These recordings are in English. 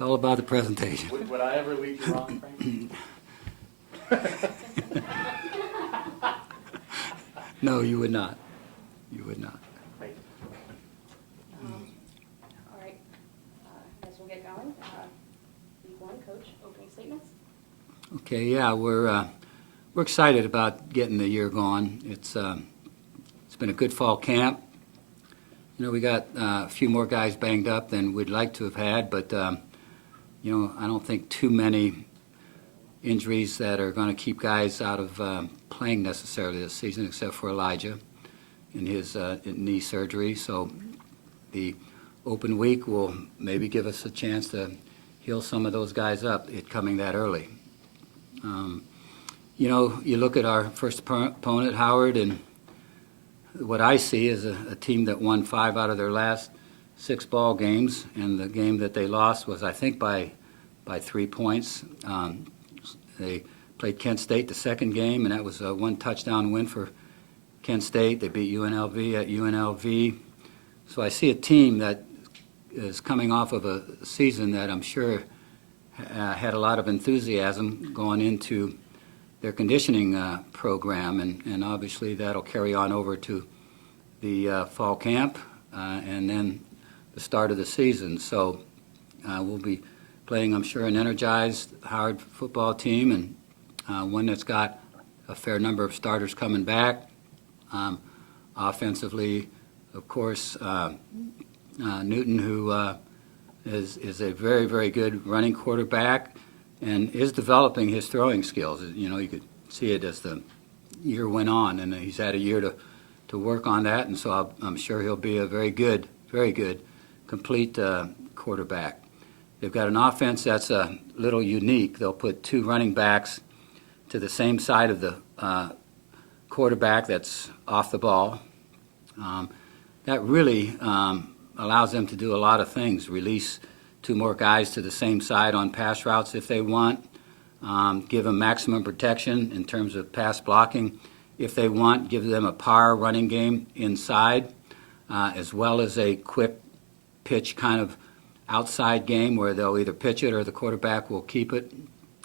It's all about the presentation. Would I ever lead you wrong, Frank? No, you would not. You would not. Thank you. All right, I guess we'll get going. Week one, Coach, opening statements. Okay, yeah, we're excited about getting the year going. It's been a good fall camp. You know, we got a few more guys banged up than we'd like to have had, but you know, I don't think too many injuries that are going to keep guys out of playing necessarily this season, except for Elijah in his knee surgery. So the open week will maybe give us a chance to heal some of those guys up, it coming that early. You know, you look at our first opponent, Howard, and what I see is a team that won 5 out of their last 6 ball games, and the game that they lost was, I think, by 3 points. They played Kent State the second game, and that was a 1-touchdown win for Kent State. They beat UNLV at UNLV. So I see a team that is coming off of a season that I'm sure had a lot of enthusiasm going into their conditioning program, and obviously that'll carry on over to the fall camp and then the start of the season. So we'll be playing, I'm sure, an energized Howard football team, and one that's got a fair number of starters coming back. Offensively, of course, Newton, who is a very, very good running quarterback and is developing his throwing skills. You know, you could see it as the year went on, and he's had a year to work on that, and so I'm sure he'll be a very good, complete quarterback. They've got an offense that's a little unique. They'll put 2 running backs to the same side of the quarterback that's off the ball. That really allows them to do a lot of things. Release 2 more guys to the same side on pass routes if they want. Give them maximum protection in terms of pass blocking if they want. Give them a power running game inside, as well as a quick pitch kind of outside game where they'll either pitch it or the quarterback will keep it.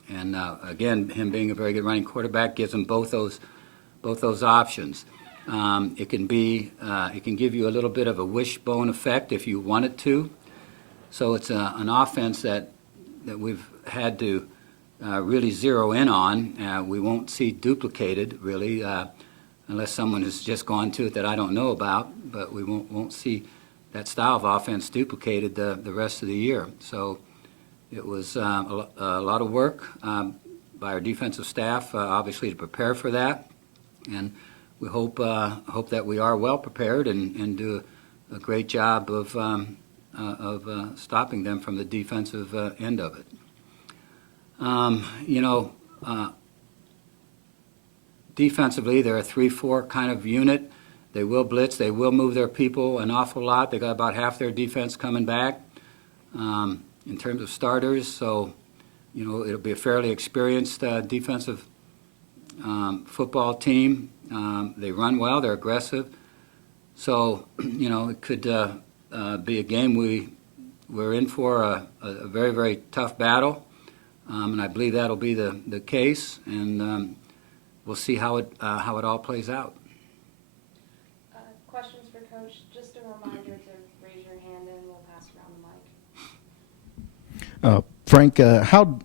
And again, him being a very good running quarterback gives them both those options. It can give you a little bit of a wishbone effect if you want it to. So it's an offense that we've had to really zero in on. We won't see duplicated really, unless someone has just gone to it that I don't know about. But we won't see that style of offense duplicated the rest of the year. So it was a lot of work by our defensive staff, obviously, to prepare for that. And we hope that we are well prepared and do a great job of stopping them from the defensive end of it. You know, defensively, they're a 3-4 kind of unit. They will blitz. They will move their people an awful lot. They got about half their defense coming back in terms of starters. So, you know, it'll be a fairly experienced defensive football team. They run well. They're aggressive. So, you know, it could be a game we're in for a very, very tough battle. And I believe that'll be the case. And we'll see how it all plays out. Questions for Coach? Just a reminder to raise your hand and we'll pass around the mic. Frank, how,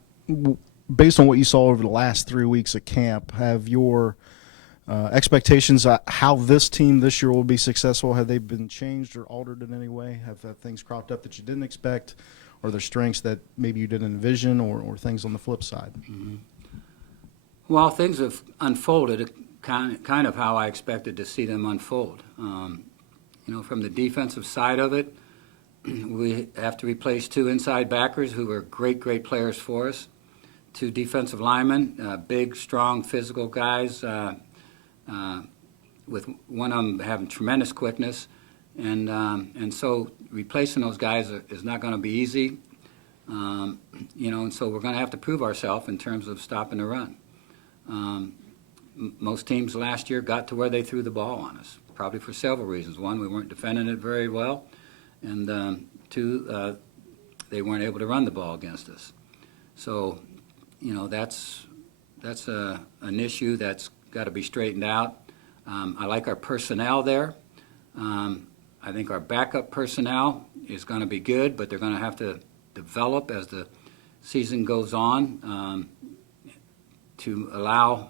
based on what you saw over the last 3 weeks of camp, have your expectations how this team this year will be successful, have they been changed or altered in any way? Have things cropped up that you didn't expect? Or are there strengths that maybe you didn't envision, or things on the flip side? Mm-hmm. Well, things have unfolded kind of how I expected to see them unfold. You know, from the defensive side of it, we have to replace 2 inside backers who were great players for us. 2 defensive linemen, big, strong, physical guys, with one of them having tremendous quickness. And so replacing those guys is not going to be easy. You know, and so we're going to have to prove ourselves in terms of stopping the run. Most teams last year got to where they threw the ball on us, probably for several reasons. One, we weren't defending it very well, and 2, they weren't able to run the ball against us. So, that's an issue that's got to be straightened out. I like our personnel there. I think our backup personnel is going to be good, but they're going to have to develop as the season goes on to allow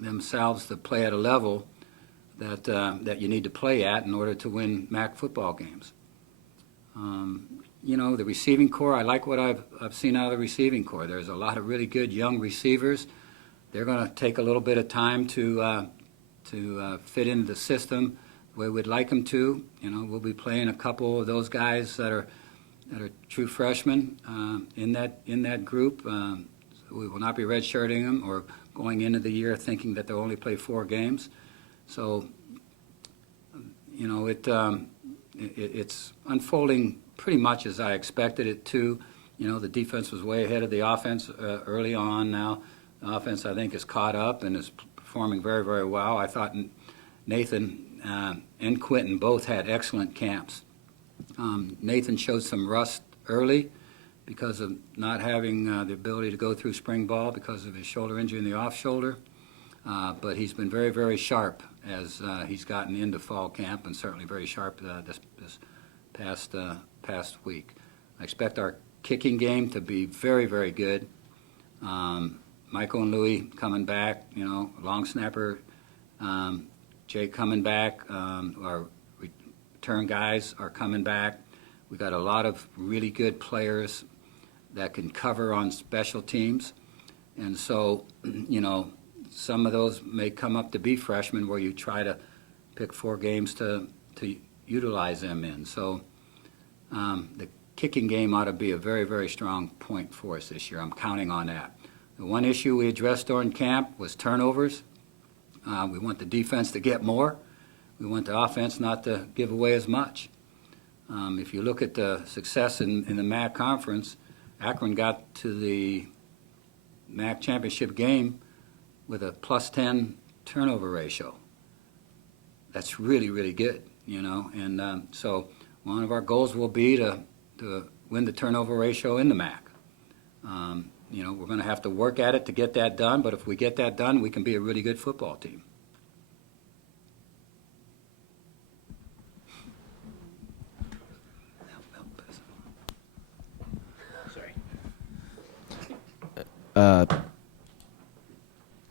themselves to play at a level that you need to play at in order to win MAC football games. The receiving corps, I like what I've seen out of the receiving corps. There's a lot of really good young receivers. They're going to take a little bit of time to fit into the system the way we'd like them to. We'll be playing a couple of those guys that are true freshmen in that group. So we will not be redshirting them or going into the year thinking that they'll only play 4 games. So, it's unfolding pretty much as I expected it to. The defense was way ahead of the offense early on. Now the offense, I think, is caught up and is performing very, very well. I thought Nathan and Quentin both had excellent camps. Nathan showed some rust early because of not having the ability to go through spring ball because of his shoulder injury in the off shoulder. But he's been very, very sharp as he's gotten into fall camp, and certainly very sharp this past week. I expect our kicking game to be very, very good. Michael and Louis coming back, long snapper, Jake coming back, our return guys are coming back. We got a lot of really good players that can cover on special teams, and so, some of those may come up to be freshmen where you try to pick 4 games to utilize them in. So the kicking game ought to be a very, very strong point for us this year. I'm counting on that. The one issue we addressed during camp was turnovers. We want the defense to get more. We want the offense not to give away as much. If you look at the success in the MAC conference, Akron got to the MAC championship game with a +10 turnover ratio. That's really, really good, and so one of our goals will be to win the turnover ratio in the MAC. We're going to have to work at it to get that done, but if we get that done, we can be a really good football team.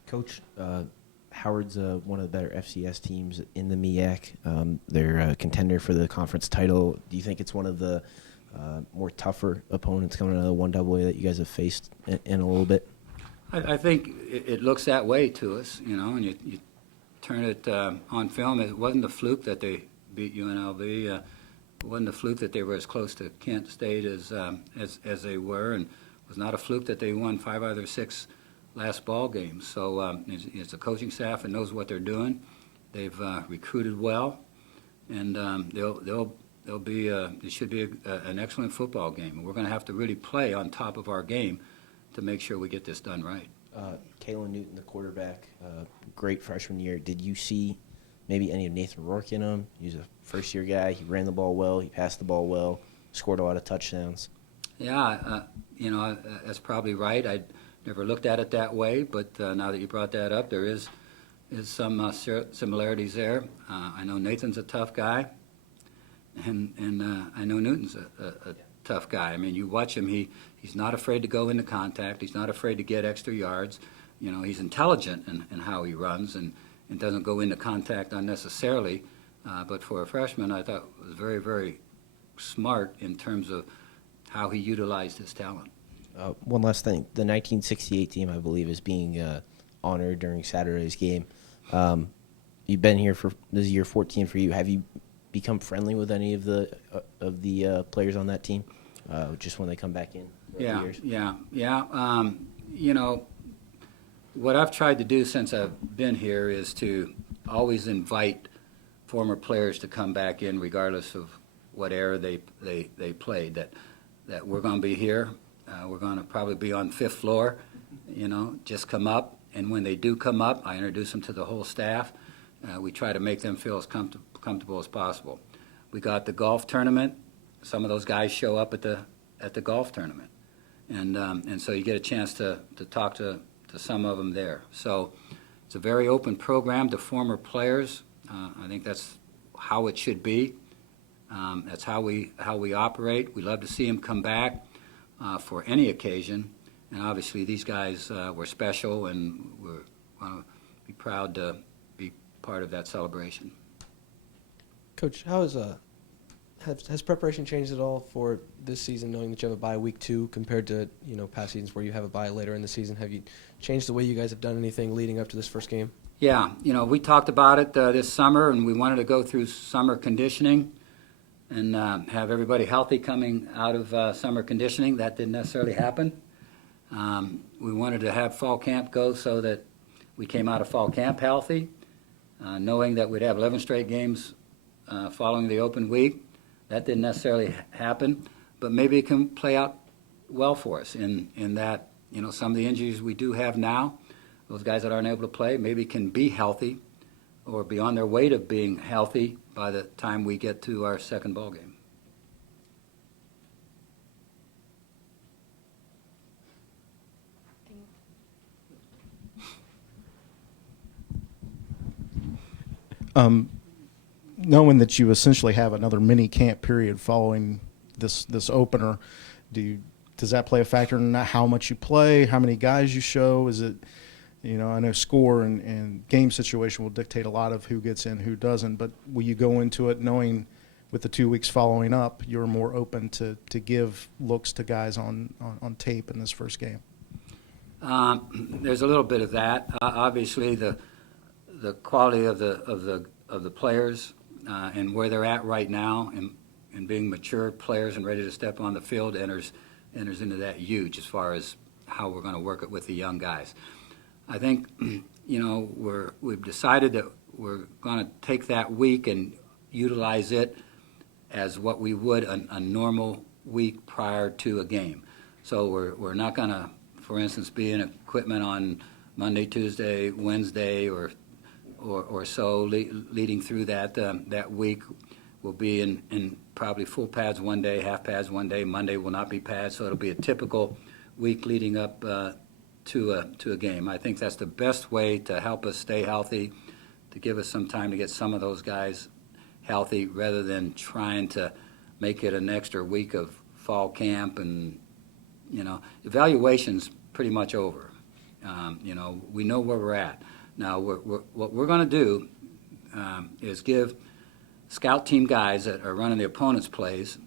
Coach, Howard's one of the better FCS teams in the MEAC. They're a contender for the conference title. Do you think it's one of the more tougher opponents coming out of the 1AA that you guys have faced in a little bit? I think it looks that way to us, and you turn it on film. It wasn't a fluke that they beat UNLV. It wasn't a fluke that they were as close to Kent State as they were, and it was not a fluke that they won 5 out of their 6 last ball games. So it's a coaching staff that knows what they're doing. They've recruited well, and they'll be. It should be an excellent football game. And we're going to have to really play on top of our game to make sure we get this done right. Kalen Newton, the quarterback, great freshman year. Did you see maybe any of Nathan Rourke in him? He was a first-year guy. He ran the ball well. He passed the ball well. Scored a lot of touchdowns. Yeah, that's probably right. I never looked at it that way, but now that you brought that up, there is some similarities there. I know Nathan's a tough guy, and I know Newton's a tough guy. I mean, you watch him; he's not afraid to go into contact. He's not afraid to get extra yards. He's intelligent in how he runs and doesn't go into contact unnecessarily. But for a freshman, I thought it was very, very smart in terms of how he utilized his talent. One last thing. The 1968 team, I believe, is being honored during Saturday's game. You've been here for this is year 14 for you. Have you become friendly with any of the players on that team? Just when they come back in? Yeah. What I've tried to do since I've been here is to always invite former players to come back in, regardless of what era they played. That we're going to be here. We're going to probably be on 5th floor. Just come up, and when they do come up, I introduce them to the whole staff. We try to make them feel as comfortable as possible. We got the golf tournament. Some of those guys show up at at the golf tournament. And so you get a chance to talk to some of them there. So it's a very open program to former players. I think that's how it should be. That's how we operate. We love to see them come back for any occasion. And obviously these guys were special, and we're going to be proud to be part of that celebration. Coach, how has preparation changed at all for this season, knowing that you have a bye week 2 compared to past seasons where you have a bye later in the season? Have you changed the way you guys have done anything leading up to this first game? Yeah, we talked about it this summer, and we wanted to go through summer conditioning and have everybody healthy coming out of summer conditioning. That didn't necessarily happen. We wanted to have fall camp go so that we came out of fall camp healthy, knowing that we'd have 11 straight games following the open week. That didn't necessarily happen, but maybe it can play out well for us in that, some of the injuries we do have now, those guys that aren't able to play maybe can be healthy or be on their way to being healthy by the time we get to our second ball game. Knowing that you essentially have another mini camp period following this opener, does that play a factor in how much you play, how many guys you show? Is it, I know score and game situation will dictate a lot of who gets in, who doesn't, but will you go into it knowing with the 2 weeks following up, you're more open to give looks to guys on tape in this first game? There's a little bit of that. Obviously, the quality of the players and where they're at right now, and being mature players and ready to step on the field enters into that huge as far as how we're going to work it with the young guys. I think we've decided that we're going to take that week and utilize it as what we would a normal week prior to a game. So we're not going to, for instance, be in equipment on Monday, Tuesday, Wednesday, or so leading through that week. We'll be in probably full pads one day, half pads one day. Monday will not be pads, so it'll be a typical week leading up to a game. I think that's the best way to help us stay healthy, to give us some time to get some of those guys healthy, rather than trying to make it an extra week of fall camp. And evaluation's pretty much over. We know where we're at. Now, what we're going to do is give scout team guys that are running the opponent's plays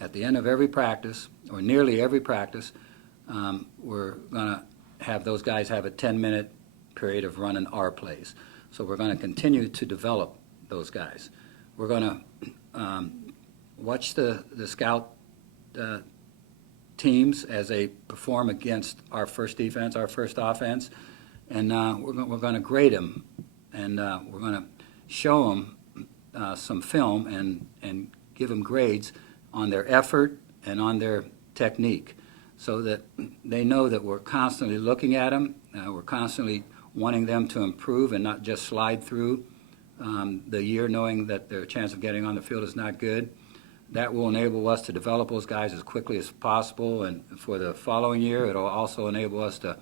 at the end of every practice, or nearly every practice, we're going to have those guys have a 10-minute period of running our plays. So we're going to continue to develop those guys. We're going to watch the scout teams as they perform against our first defense, our first offense, and we're going to grade them, and we're going to show them some film and give them grades on their effort and on their technique, so that they know that we're constantly looking at them, we're constantly wanting them to improve and not just slide through the year knowing that their chance of getting on the field is not good. That will enable us to develop those guys as quickly as possible, and for the following year, it'll also enable us to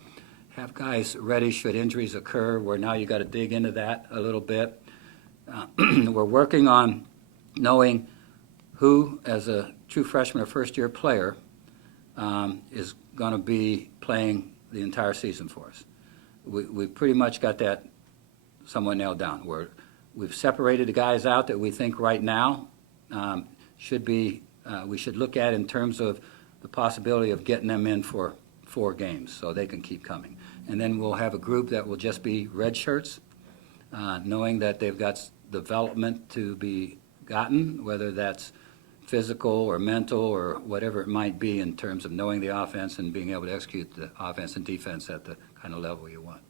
have guys ready should injuries occur, where now you got to dig into that a little bit. We're working on knowing who, as a true freshman or first-year player, is going to be playing the entire season for us. We pretty much got that somewhat nailed down. We've separated the guys out that we think right now we should look at in terms of the possibility of getting them in for 4 games so they can keep coming. And then we'll have a group that will just be red shirts, knowing that they've got development to be gotten, whether that's physical or mental or whatever it might be, in terms of knowing the offense and being able to execute the offense and defense at the kind of level you want.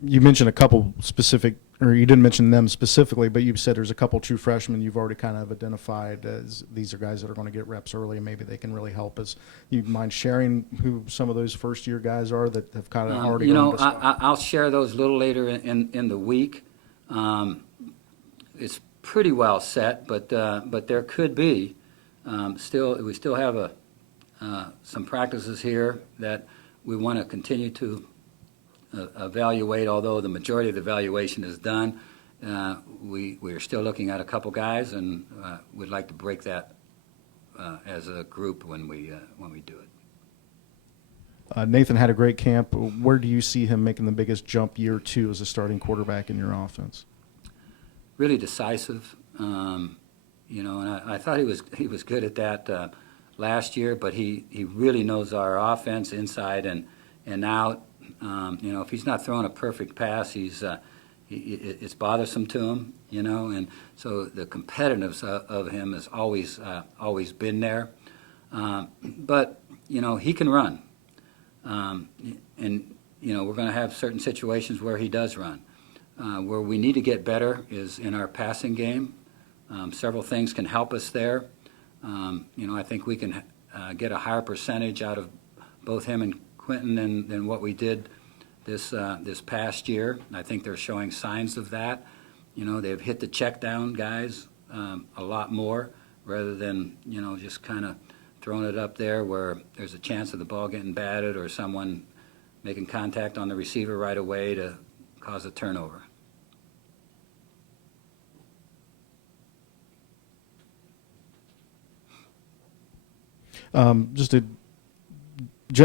You mentioned a couple specific, or you didn't mention them specifically, but you said there's a couple true freshmen you've already kind of identified as these are guys that are going to get reps early and maybe they can really help us. You mind sharing who some of those first-year guys are that have kind of already earned a spot? I'll share those a little later in the week. It's pretty well set, but there could be we still have some practices here that we want to continue to evaluate, although the majority of the evaluation is done. We are still looking at a couple guys, and we'd like to break that as a group when we do it. Nathan had a great camp. Where do you see him making the biggest jump year two as a starting quarterback in your offense? Really decisive, and I thought he was good at that last year, but he really knows our offense inside and out. If he's not throwing a perfect pass, it's bothersome to him, and so the competitiveness of him has always been there. But he can run, and we're going to have certain situations where he does run. Where we need to get better is in our passing game. Several things can help us there. I think we can get a higher percentage out of both him and Quentin than what we did this past year. I think they're showing signs of that. They've hit the check down guys a lot more rather than just kind of throwing it up there where there's a chance of the ball getting batted or someone making contact on the receiver right away to cause a turnover.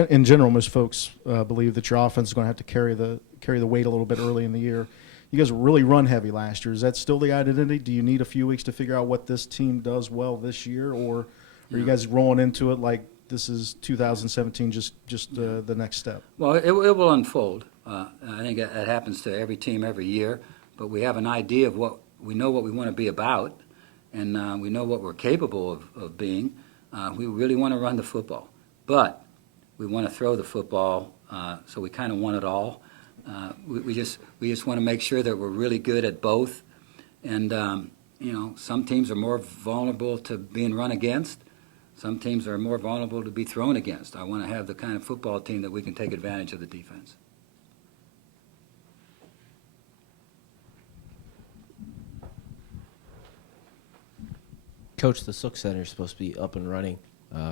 In general, most folks believe that your offense is going to have to carry the weight a little bit early in the year. You guys really run heavy last year. Is that still the identity? Do you need a few weeks to figure out what this team does well this year, or are you guys rolling into it like this is 2017, just the next step? Well, it will unfold. I think it happens to every team every year, but we have an idea of what we want to be about, and we know what we're capable of being. We really want to run the football, but we want to throw the football, so we kind of want it all. We just want to make sure that we're really good at both, and some teams are more vulnerable to being run against. Some teams are more vulnerable to be thrown against. I want to have the kind of football team that we can take advantage of the defense. Coach, the Sook Center is supposed to be up and running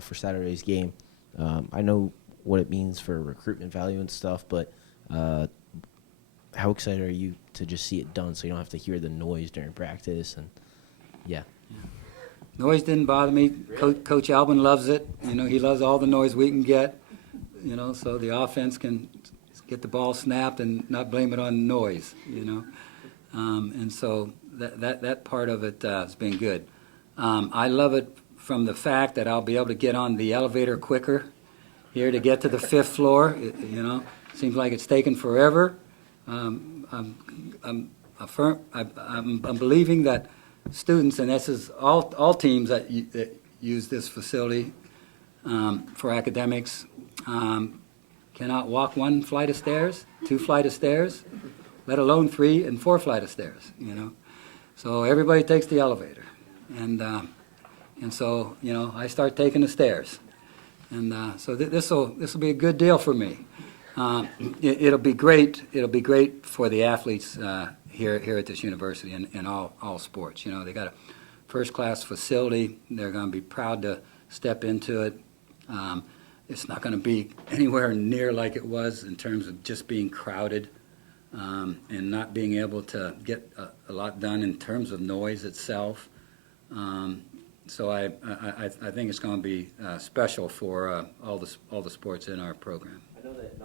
for Saturday's game. I know what it means for recruitment value and stuff, but how excited are you to just see it done so you don't have to hear the noise during practice? And yeah. Noise didn't bother me. Coach Albin loves it. He loves all the noise we can get. So the offense can get the ball snapped and not blame it on noise. And so that part of it has been good. I love it from the fact that I'll be able to get on the elevator quicker here to get to the 5th floor. Seems like it's taken forever. I'm believing that students, and this is all teams that use this facility for academics, cannot walk 1 flight of stairs, 2 flight of stairs, let alone 3 and 4 flight of stairs. So everybody takes the elevator, and so I start taking the stairs, and so this will be a good deal for me. It'll be great. It'll be great for the athletes here at this university in all sports. They got a first-class facility. They're going to be proud to step into it. It's not going to be anywhere near like it was in terms of just being crowded and not being able to get a lot done in terms of noise itself. So I think it's going to be special for all the sports in our program. I know that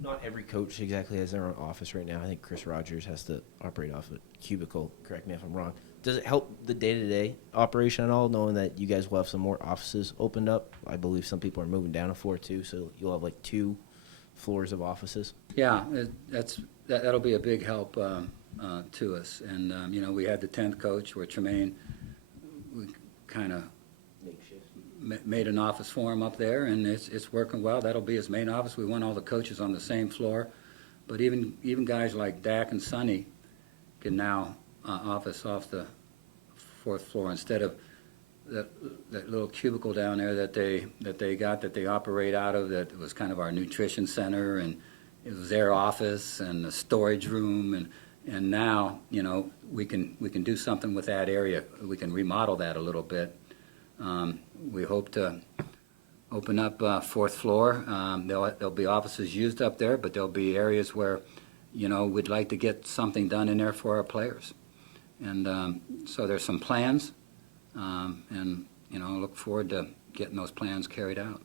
not every coach exactly has their own office right now. I think Chris Rogers has to operate off a cubicle. Correct me if I'm wrong. Does it help the day-to-day operation at all, knowing that you guys will have some more offices opened up? I believe some people are moving down a floor too, so you'll have like 2 floors of offices. Yeah, that'll be a big help to us. And we had the 10th coach where Tremaine, we kind of made an office for him up there, and it's working well. That'll be his main office. We want all the coaches on the same floor, but even guys like Dak and Sonny can now office off the 4th floor instead of that little cubicle down there that they operate out of. That was kind of our nutrition center, and it was their office and the storage room, and now we can do something with that area. We can remodel that a little bit. We hope to open up fourth floor. There'll be offices used up there, but there'll be areas where, we'd like to get something done in there for our players. And so there's some plans, and, look forward to getting those plans carried out.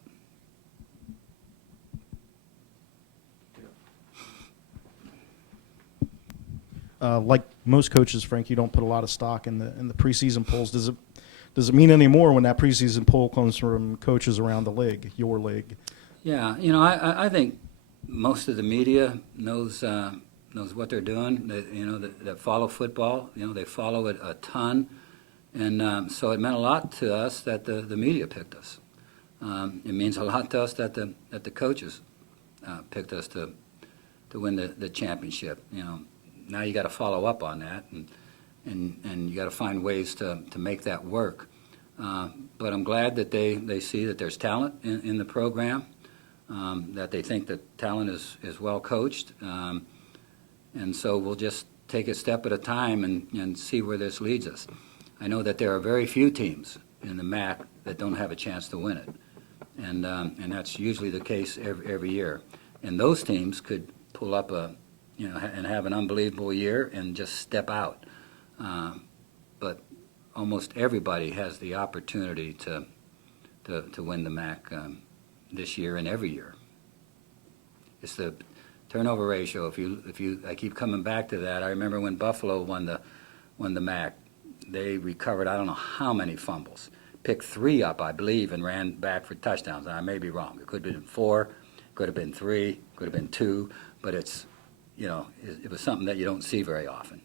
Like most coaches, Frank, you don't put a lot of stock in the preseason polls. Does it mean any more when that preseason poll comes from coaches around the league, your league? Yeah, I think most of the media knows what they're doing. That follow football. They follow it a ton, and so it meant a lot to us that the media picked us. It means a lot to us that the coaches picked us to win the championship. Now you got to follow up on that, and you got to find ways to make that work. But I'm glad that they see that there's talent in the program, that they think that talent is well coached, and so we'll just take it step at a time and see where this leads us. I know that there are very few teams in the MAC that don't have a chance to win it, and that's usually the case every year. And those teams could pull up and have an unbelievable year and just step out. But almost everybody has the opportunity to win the MAC this year and every year. It's the turnover ratio. I keep coming back to that. I remember when Buffalo won the MAC, they recovered I don't know how many fumbles, picked 3 up, I believe, and ran back for touchdowns. I may be wrong. It could have been 4, could have been 3, could have been 2, but it was something that you don't see very often.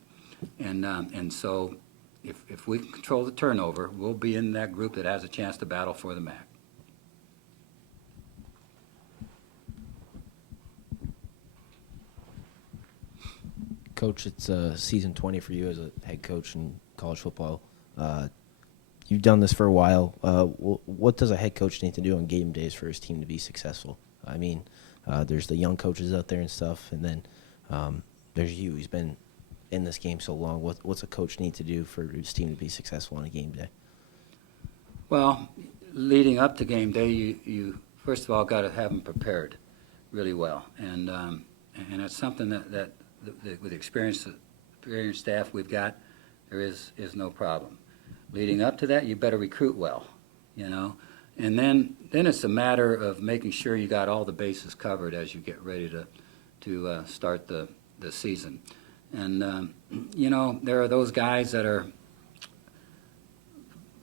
And so if we control the turnover, we'll be in that group that has a chance to battle for the MAC. Coach, it's season 20 for you as a head coach in college football. You've done this for a while. What does a head coach need to do on game days for his team to be successful? I mean, there's the young coaches out there and stuff, and then there's you. He's been in this game so long. What's a coach need to do for his team to be successful on a game day? Well, leading up to game day, you first of all got to have them prepared really well, and that's something that with the experienced staff we've got, there is no problem. Leading up to that, you better recruit well, and then it's a matter of making sure you got all the bases covered as you get ready to start the season. And there are those guys that are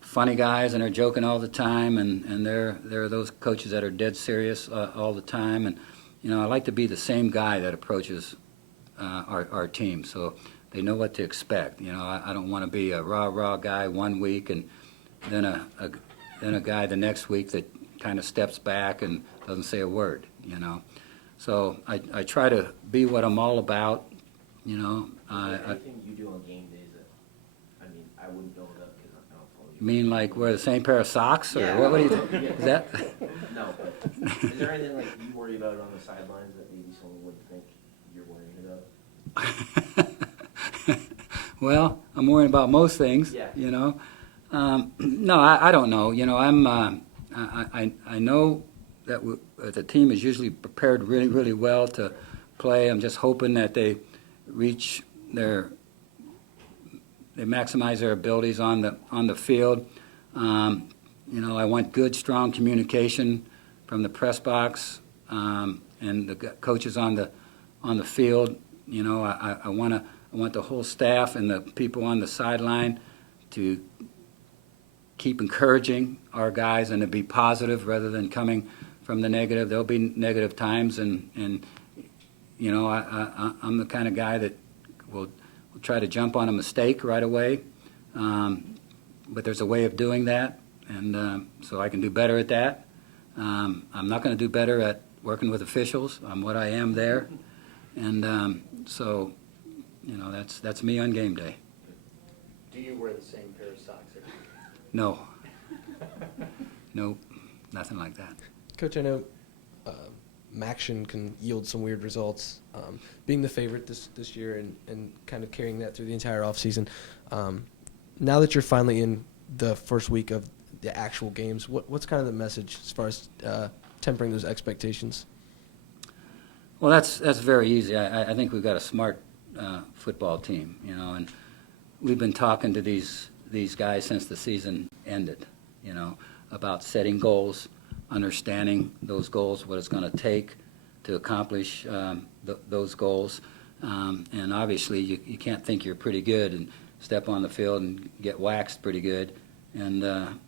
funny guys and are joking all the time, and there are those coaches that are dead serious all the time. And I like to be the same guy that approaches our team, so they know what to expect. I don't want to be a rah guy one week and then a guy the next week that kind of steps back and doesn't say a word. So I try to be what I'm all about. Anything you do on game days that, I wouldn't know that because I don't follow you. You mean like wear the same pair of socks, or Yeah. what do you think? Is that? No, but is there anything like you worry about on the sidelines that maybe someone wouldn't think you're worrying about? Well, I'm worrying about most things. Yeah. No, I don't know. I know that the team is usually prepared really, really well to play. I'm just hoping that they maximize their abilities on the field. I want good, strong communication from the press box and the coaches on the field. I want the whole staff and the people on the sideline to keep encouraging our guys and to be positive rather than coming from the negative. There'll be negative times, and I'm the kind of guy that will try to jump on a mistake right away, but there's a way of doing that, and so I can do better at that. I'm not going to do better at working with officials. I'm what I am there, and so that's me on game day. Do you wear the same pair of socks every day? No. Nope, nothing like that. Coach, I know Maction can yield some weird results. Being the favorite this year and kind of carrying that through the entire offseason, now that you're finally in the first week of the actual games, what's kind of the message as far as tempering those expectations? Well, that's very easy. I think we've got a smart football team, you know, and we've been talking to these guys since the season ended, you know, about setting goals, understanding those goals, what it's going to take to accomplish those goals. And obviously, you can't think you're pretty good and step on the field and get waxed pretty good, and then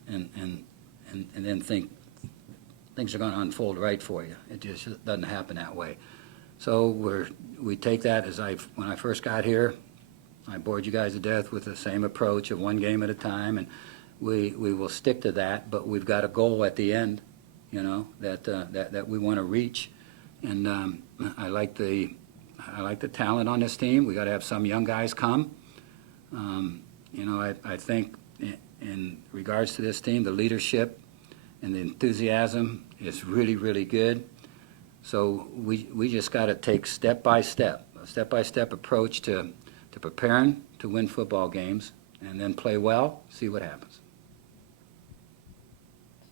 think things are going to unfold right for you. It just doesn't happen that way. So we take that when I first got here, I bored you guys to death with the same approach of one game at a time, and we will stick to that. But we've got a goal at the end, you know, that we want to reach, and I like the talent on this team. We got to have some young guys come. You know, I think in regards to this team, the leadership and the enthusiasm is really, really good. So we just got to take a step-by-step approach to preparing to win football games, and then play well, see what happens.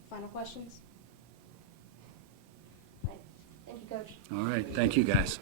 Final questions? All right. Thank you, Coach. All right, thank you, guys.